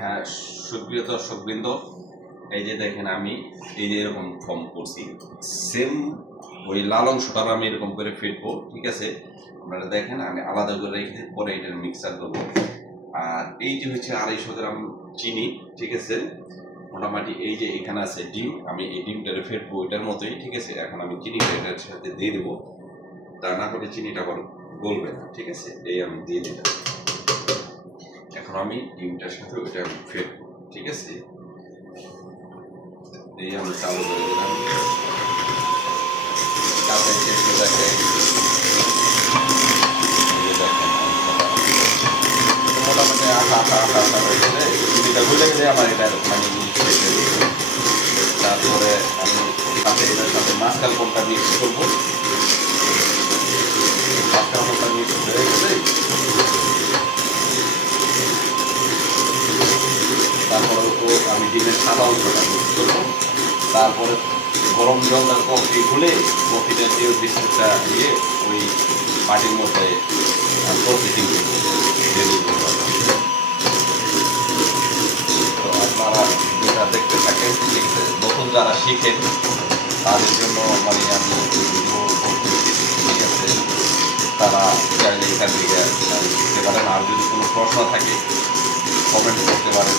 হ্যাঁ, সুপ্রিয় দর্শকবৃন্দ, এই যে দেখেন আমি এই যে এরকম ফর্ম করছি, সেম ওই লাল অংশটার আমি এরকম করে ফেটবো। ঠিক আছে, আপনারা দেখেন আমি আলাদা করে রেখে পরে এটার মিক্সার করবো। আর এই যে হচ্ছে 250 গ্রাম চিনি। ঠিক আছে, মোটামুটি এই যে এখানে আছে ডিম, আমি এই ডিমটারে ফেটবো ওইটার মতোই। ঠিক আছে, এখন আমি চিনিটা এটার সাথে দিয়ে দেবো, তা না করে চিনিটা আবার গলবে না। ঠিক আছে, এই আমি দিয়ে দিলাম। এখন আমি ডিমটার সাথে ওইটা ফেটবো। ঠিক আছে, এই আমি চালু করে দিলাম। মোটামুটি আঠা আঠা আঠা আঠা হয়ে গেলে চিনিটা গুলে গেলে আমার এটা মানে তারপরে আমি সাথে এটার সাথে মাস্কাল কোনটা মিক্স করবো। মাস্কাল কোনটা মিক্স হয়ে গেলে তারপরে আমি ডিমের সাদা অংশটা মিক্স করবো। তারপরে গরম জল আর কফি খুলে কফিটা দিয়ে বিস্কুটটা দিয়ে ওই মাটির মধ্যে প্রসেসিং তো আপনারা যেটা দেখতে থাকেন। ঠিক আছে, নতুন যারা শিখেন তাদের জন্য মানে আমি ভিডিও করতেছি। ঠিক আছে, তারা চাইলে এখান থেকে শিখতে পারেন। আর যদি কোনো প্রশ্ন থাকে কমেন্ট করতে পারেন।